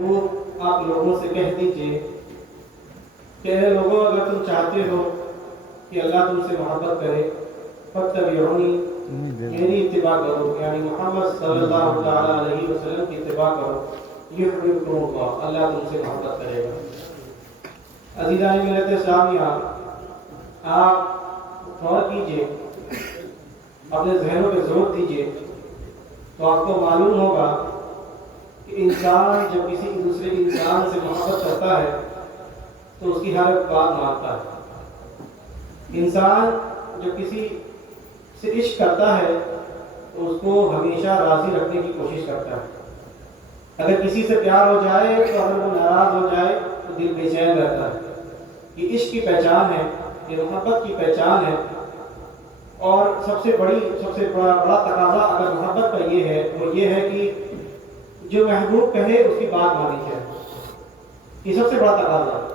وہ آپ لوگوں سے کہہ دیجئے کہ اے لوگوں، اگر تم چاہتے ہو کہ اللہ تم سے محبت کرے فاتبعونی، میری اتباع کرو، یعنی محمد صلی اللہ تعالیٰ علیہ وسلم کی اتباع کرو، یحببکم اللہ، اللہ تم سے محبت کرے گا۔ عزیزان ملت اسلامیہ، آپ غور کیجئے، اپنے ذہنوں پہ زور دیجئے تو آپ کو معلوم ہوگا کہ انسان جب کسی دوسرے انسان سے محبت کرتا ہے تو اس کی ہر بات مانتا ہے۔ انسان جب کسی سے عشق کرتا ہے تو اس کو ہمیشہ راضی رکھنے کی کوشش کرتا ہے۔ اگر کسی سے پیار ہو جائے تو اگر وہ ناراض ہو جائے تو دل بے چین رہتا ہے۔ یہ عشق کی پہچان ہے، یہ محبت کی پہچان ہے، اور سب سے بڑا تقاضا اگر محبت کا یہ ہے وہ یہ ہے کہ جو محبوب کہے اس کی بات مانی جائے۔ یہ سب سے بڑا تقاضا ہے۔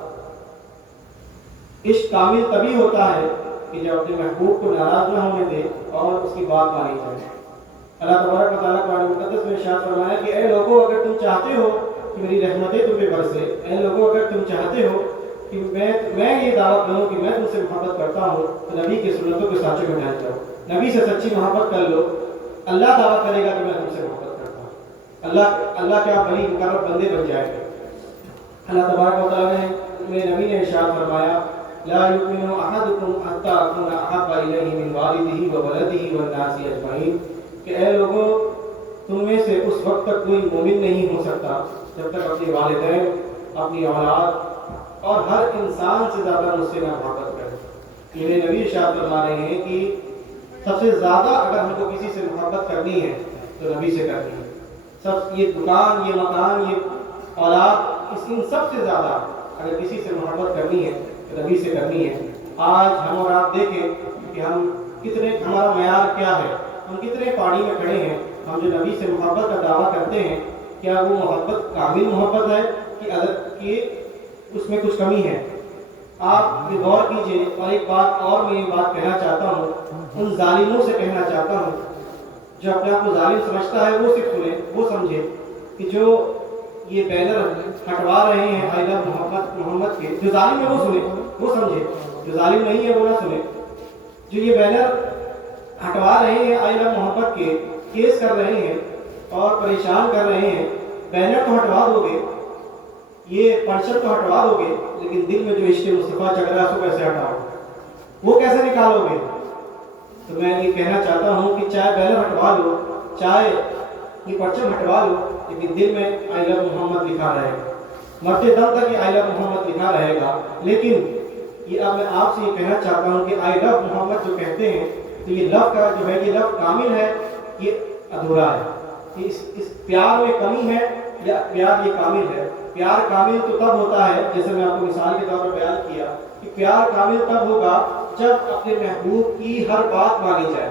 عشق کامل تبھی ہوتا ہے کہ جب اپنے محبوب کو ناراض نہ ہونے دے اور اس کی بات مانی جائے۔ اللہ تبارک و تعالیٰ قرآن مقدس میں ارشاد فرمایا کہ اے لوگوں، اگر تم چاہتے ہو کہ میری رحمتیں تم پہ برسے، اے لوگوں اگر تم چاہتے ہو کہ میں یہ دعوت کروں کہ میں تم سے محبت کرتا ہوں تو نبی کی سنتوں کے سانچوں میں ڈھال جاؤ، نبی سے سچی محبت کر لو۔ اللہ دعویٰ کرے گا کہ میں تم سے محبت کرتا ہوں، اللہ کے آپ بڑی مقرب بندے بن جائے گا۔ اللہ تبارک و تعالیٰ نے نبی نے ارشاد فرمایا لا یؤمن احدکم حتی اکون احب الیہ من والدہ وولدہ والناس اجمعین، کہ اے لوگوں، تم میں سے اس وقت تک کوئی مومن نہیں ہو سکتا جب تک اپنے والدین، اپنی اولاد اور ہر انسان سے زیادہ مجھ سے نہ محبت کرے۔ یہ نبی ارشاد فرما رہے ہیں کہ سب سے زیادہ اگر ہم کو کسی سے محبت کرنی ہے تو نبی سے کرنی ہے۔ یہ دکان، یہ مکان، یہ اولاد، ان سب سے زیادہ اگر کسی سے محبت کرنی ہے تو نبی سے کرنی ہے۔ آج ہم اور آپ دیکھیں کہ ہمارا معیار کیا ہے، ہم کتنے پانی میں کھڑے ہیں۔ ہم جو نبی سے محبت کا دعویٰ کرتے ہیں، کیا وہ محبت کامل محبت ہے کہ اس میں کچھ کمی ہے؟ آپ یہ غور کیجئے۔ اور ایک بات اور میں یہ بات کہنا چاہتا ہوں، ان ظالموں سے کہنا چاہتا ہوں جو اپنے آپ کو ظالم سمجھتا ہے، وہ صرف سنے، وہ سمجھے کہ جو یہ بینر ہٹوا رہے ہیں آئی لو محمد کے، جو ظالم ہے وہ سنے، وہ سمجھے، جو ظالم نہیں ہے وہ نہ سنے۔ جو یہ بینر ہٹوا رہے ہیں آئی لو محمد کے، کیس کر رہے ہیں اور پریشان کر رہے ہیں، بینر تو ہٹوا دو گے، یہ پرچم تو ہٹوا دو گے، لیکن دل میں جو عشق مصطفیٰ چل رہا ہے اس کو کیسے ہٹاؤ، وہ کیسے نکالو گے؟ تو میں یہ کہنا چاہتا ہوں کہ چاہے بینر ہٹوا لو، چاہے یہ پرچم ہٹوا لو، لیکن دل میں آئی لو محمد لکھا رہے گا، مرتے دم تک یہ آئی لو محمد لکھا رہے گا۔ لیکن یہ اب میں آپ سے یہ کہنا چاہتا ہوں کہ آئی لو محمد جو کہتے ہیں تو یہ لفظ کا جو ہے یہ لفظ کامل ہے، یہ ادھورا ہے، اس پیار میں کمی ہے یا پیار یہ کامل ہے؟ پیار کامل تو تب ہوتا ہے، جیسے میں آپ کو مثال کے طور پر بیان کیا کہ پیار کامل تب ہوگا جب اپنے محبوب کی ہر بات مانی جائے،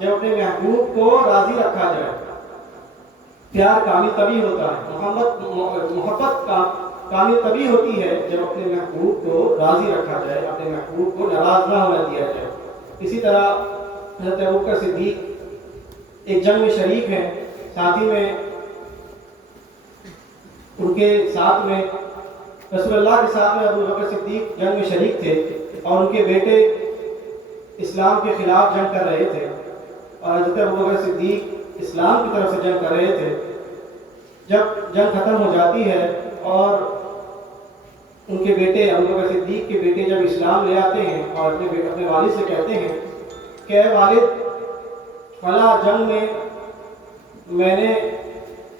جب اپنے محبوب کو راضی رکھا جائے۔ پیار کامل تبھی ہوتا ہے، محبت کامل تبھی ہوتی ہے جب اپنے محبوب کو راضی رکھا جائے، اپنے محبوب کو ناراض نہ ہونے دیا جائے۔ اسی طرح حضرت ابوبکر صدیق ایک جنگ میں شریک ہیں، ساتھ ہی میں ان کے ساتھ میں رسول اللہ کے ساتھ میں ابوبکر صدیق جنگ میں شریک تھے، اور ان کے بیٹے اسلام کے خلاف جنگ کر رہے تھے، اور حضرت ابوبکر صدیق اسلام کی طرف سے جنگ کر رہے تھے۔ جب جنگ ختم ہو جاتی ہے اور ان کے بیٹے ابوبکر صدیق کے بیٹے جب اسلام لے آتے ہیں اور اپنے والد سے کہتے ہیں کہ اے والد، فلاں جنگ میں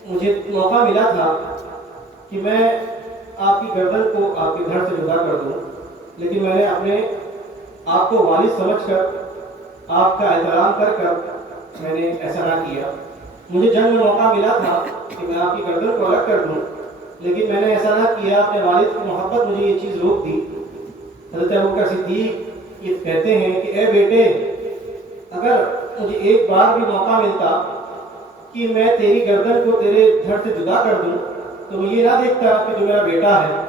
مجھے موقع ملا تھا کہ میں آپ کی گردن کو آپ کے گھر سے جدا کر دوں، لیکن میں نے اپنے آپ کو والد سمجھ کر، آپ کا احترام کر میں نے ایسا نہ کیا۔ مجھے جنگ میں موقع ملا تھا کہ میں آپ کی گردن کو الگ کر دوں، لیکن میں نے ایسا نہ کیا، اپنے والد کی محبت مجھے یہ چیز روک دی۔ حضرت ابوبکر صدیق یہ کہتے ہیں کہ اے بیٹے، اگر مجھے ایک بار بھی موقع ملتا کہ میں تیری گردن کو تیرے دھڑ سے جدا کر دوں تو میں یہ نہ دیکھتا کہ تو میرا بیٹا ہے،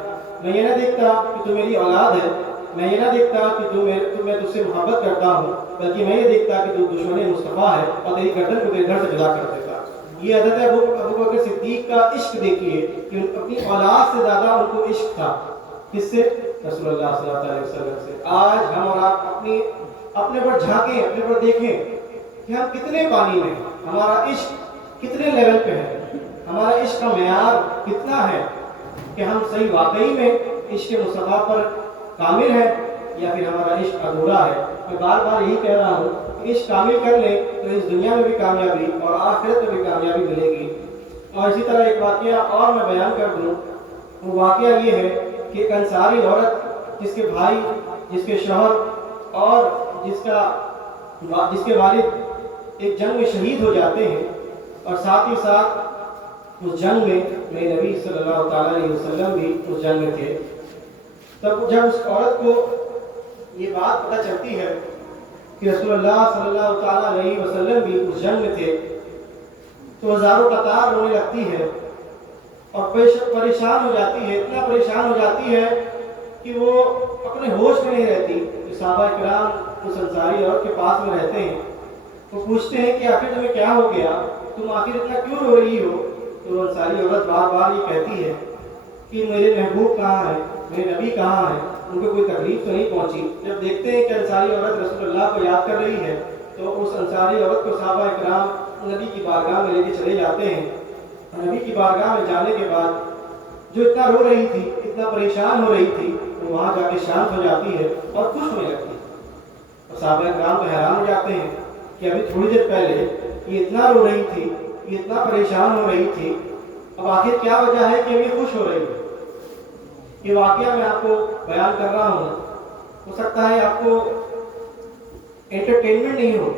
میں یہ نہ دیکھتا کہ تو میری اولاد ہے، میں یہ نہ دیکھتا کہ میں تجھ سے محبت کرتا ہوں، بلکہ میں یہ دیکھتا کہ تو دشمن مصطفیٰ ہے اور تیری گردن کو تیرے دھڑ سے جدا کر دیتا۔ یہ حضرت ابو بکر صدیق کا عشق دیکھیے کہ اپنی اولاد سے زیادہ ان کو عشق تھا، کس سے؟ رسول اللہ صلی اللہ علیہ وسلم سے۔ آج ہم اور آپ اپنے پر جھانکیں، اپنے پر دیکھیں کہ ہم کتنے پانی میں ہیں، ہمارا عشق کتنے لیول پہ ہے، ہمارا عشق کا معیار کتنا ہے کہ ہم صحیح واقعی میں عشق مصطفیٰ پر کامل ہے یا پھر ہمارا عشق ادھورا ہے۔ میں بار بار یہی کہہ رہا ہوں کہ عشق کامل کر لیں تو اس دنیا میں بھی کامیابی اور آخرت میں بھی کامیابی ملے گی۔ اور اسی طرح ایک واقعہ اور میں بیان کر دوں، وہ واقعہ یہ ہے کہ ایک انصاری عورت جس کے بھائی، جس کے شوہر اور جس کے والد ایک جنگ میں شہید ہو جاتے ہیں، اور ساتھ ہی ساتھ اس جنگ میں میرے نبی صلی اللہ تعالیٰ علیہ وسلم بھی اس جنگ میں تھے۔ تب جب اس عورت کو یہ بات پتہ چلتی ہے کہ رسول اللہ صلی اللہ تعالیٰ علیہ وسلم بھی اس جنگ میں تھے، تو ہزاروں قطار رونے لگتی ہے اور پریشان ہو جاتی ہے، اتنا پریشان ہو جاتی ہے کہ وہ اپنے ہوش میں نہیں رہتی۔ صحابہ کرام اس انصاری عورت کے پاس میں رہتے ہیں، وہ پوچھتے ہیں کہ آخر تمہیں کیا ہو گیا، تم آخر اتنا کیوں رو رہی ہو؟ تو وہ انصاری عورت بار بار یہ کہتی ہے کہ میرے محبوب کہاں ہے، میرے نبی کہاں ہے، ان کو کوئی تکلیف تو نہیں پہنچی۔ جب دیکھتے ہیں کہ انصاری عورت رسول اللہ کو یاد کر رہی ہے تو اس انصاری عورت کو صحابہ کرام نبی کی بارگاہ میں لے کے چلے جاتے ہیں۔ نبی کی بارگاہ میں جانے کے بعد جو اتنا رو رہی تھی، اتنا پریشان ہو رہی تھی، وہ وہاں جا کے شانت ہو جاتی ہے اور خوش ہونے لگتی ہے۔ اور صحابہ کرام تو حیران ہو جاتے ہیں کہ ابھی تھوڑی دیر پہلے یہ اتنا رو رہی تھی، یہ اتنا پریشان ہو رہی تھی، اب آخر کیا وجہ ہے کہ ابھی خوش ہو رہی ہے؟ یہ واقعہ میں آپ کو بیان کر رہا ہوں، ہو سکتا ہے آپ کو انٹرٹینمنٹ نہیں ہو،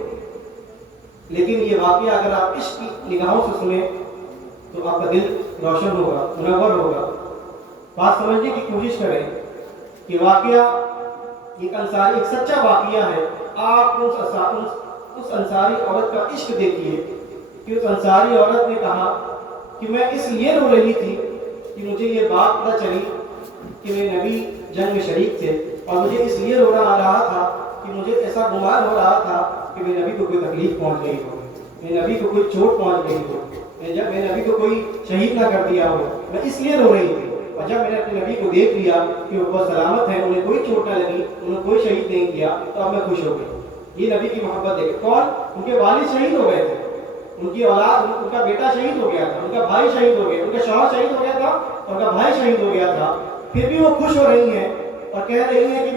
لیکن یہ واقعہ اگر آپ عشق کی نگاہوں سے سنیں تو آپ کا دل روشن ہوگا، منور ہوگا۔ بات سمجھنے کی کوشش کریں کہ واقعہ ایک انصاری، ایک سچا واقعہ ہے۔ آپ اس انصاری عورت کا عشق دیکھیے کہ اس انصاری عورت نے کہا کہ میں اس لیے رو رہی تھی کہ مجھے یہ بات پتہ چلی کہ میرے نبی جنگ میں شریک تھے، اور مجھے اس لیے رونا آ رہا تھا کہ مجھے ایسا گمان ہو رہا تھا کہ میرے نبی کو کوئی تکلیف پہنچ گئی ہو، میرے نبی کو کوئی چوٹ پہنچ گئی ہو، میرے نبی کو کوئی شہید نہ کر دیا ہو، میں اس لیے رو رہی تھی۔ اور جب میں نے اپنے نبی کو دیکھ لیا کہ وہ بہت سلامت ہیں، انہیں کوئی چوٹ نہ لگی، انہیں کوئی شہید نہیں کیا، تو اب میں خوش ہو گئی۔ یہ نبی کی محبت دیکھے۔ کون؟ ان کے والد شہید ہو گئے تھے، ان کی اولاد، ان کا بیٹا شہید ہو گیا تھا، ان کا بھائی شہید ہو گیا، ان کا شوہر شہید ہو گیا تھا، ان کا بھائی شہید ہو گیا تھا، پھر بھی وہ خوش ہو رہی ہیں اور کہہ رہی ہیں کہ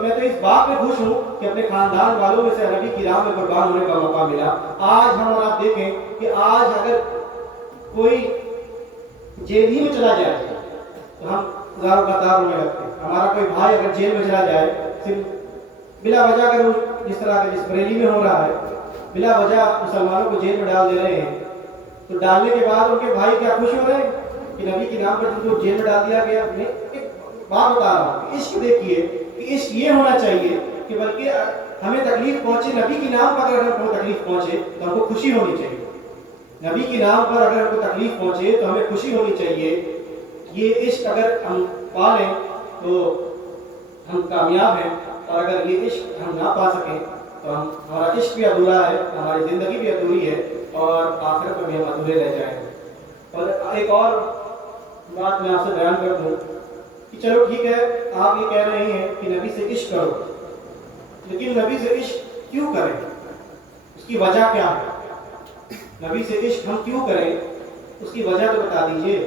میں تو اس بات پہ خوش ہوں کہ اپنے خاندان والوں میں سے نبی کی راہ میں قربان ہونے کا موقع ملا۔ آج ہم اور آپ دیکھیں کہ آج اگر کوئی جیل ہی میں چلا جائے تو ہم ہزاروں قطار رونے لگتے ہیں۔ ہمارا کوئی بھائی اگر جیل میں چلا جائے، صرف بلا وجہ، اگر جس طرح جس بریلی میں ہو رہا ہے، بلا وجہ مسلمانوں کو جیل میں ڈال دے رہے ہیں، تو ڈالنے کے بعد ان کے بھائی کیا خوش ہو رہے ہیں کہ نبی کے نام پر جن کو جیل میں ڈال دیا گیا؟ ایک بات بتا رہا ہوں کہ عشق دیکھیے کہ عشق یہ ہونا چاہیے کہ بلکہ ہمیں تکلیف پہنچے، نبی کے نام پر اگر ہم کو تکلیف پہنچے تو ہم کو خوشی ہونی چاہیے، نبی کے نام پر اگر ہم کو تکلیف پہنچے تو ہمیں خوشی ہونی چاہیے۔ یہ عشق اگر ہم پا لیں تو ہم کامیاب ہیں، اور اگر یہ عشق ہم نہ پا سکیں تو ہمارا عشق بھی ادھورا ہے، ہماری زندگی بھی ادھوری ہے، اور آخرت میں بھی ہم ادھورے رہ جائیں گے۔ اور ایک اور بات میں آپ سے بیان کر دوں کہ چلو ٹھیک ہے، آپ یہ کہہ رہے ہیں کہ نبی سے عشق کرو، لیکن نبی سے عشق کیوں کریں؟ اس کی وجہ کیا ہے؟ نبی سے عشق ہم کیوں کریں؟ اس کی وجہ تو بتا دیجئے۔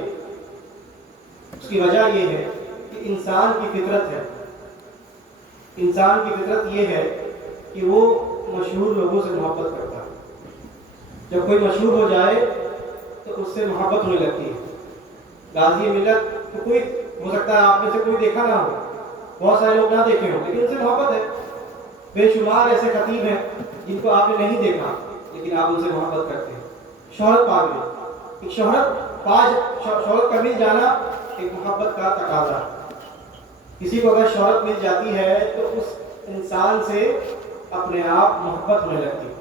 اس کی وجہ یہ ہے کہ انسان کی فطرت ہے، انسان کی فطرت یہ ہے کہ وہ مشہور لوگوں سے محبت کرتا ہے۔ جب کوئی مشہور ہو جائے تو اس سے محبت ہونے لگتی ہے۔ غازی ملت تو کوئی ہو سکتا ہے آپ میں سے کوئی دیکھا نہ ہو، بہت سارے لوگ نہ دیکھے ہوں، لیکن ان سے محبت ہے۔ بے شمار ایسے خطیب ہیں جن کو آپ نے نہیں دیکھا لیکن آپ ان سے محبت کرتے ہیں۔ شہرت پا گئے، ایک شہرت کا مل جانا ایک محبت کا تقاضا ہے۔ کسی کو اگر شہرت مل جاتی ہے تو اس انسان سے اپنے آپ محبت ہونے لگتی ہے۔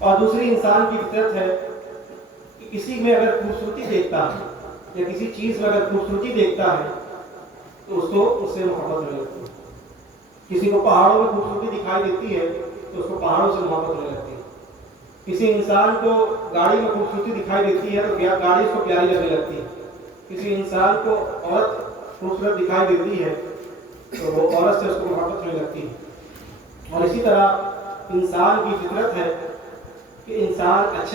اور دوسری انسان کی فطرت ہے کہ کسی میں اگر خوبصورتی دیکھتا ہے یا کسی چیز میں اگر خوبصورتی دیکھتا ہے تو اس کو اس سے محبت ہونے لگتی ہے۔ کسی کو پہاڑوں میں خوبصورتی دکھائی دیتی ہے تو اس کو پہاڑوں سے محبت ہونے لگتی ہے۔ کسی انسان کو گاڑی میں خوبصورتی دکھائی دیتی ہے تو گاڑی اس کو پیاری لگنے لگتی ہے. کسی انسان کو عورت خوبصورت دکھائی دیتی ہے تو وہ عورت سے اس کو محبت ہونے لگتی ہے. اور اسی طرح انسان کی فطرت ہے کہ انسان اچھے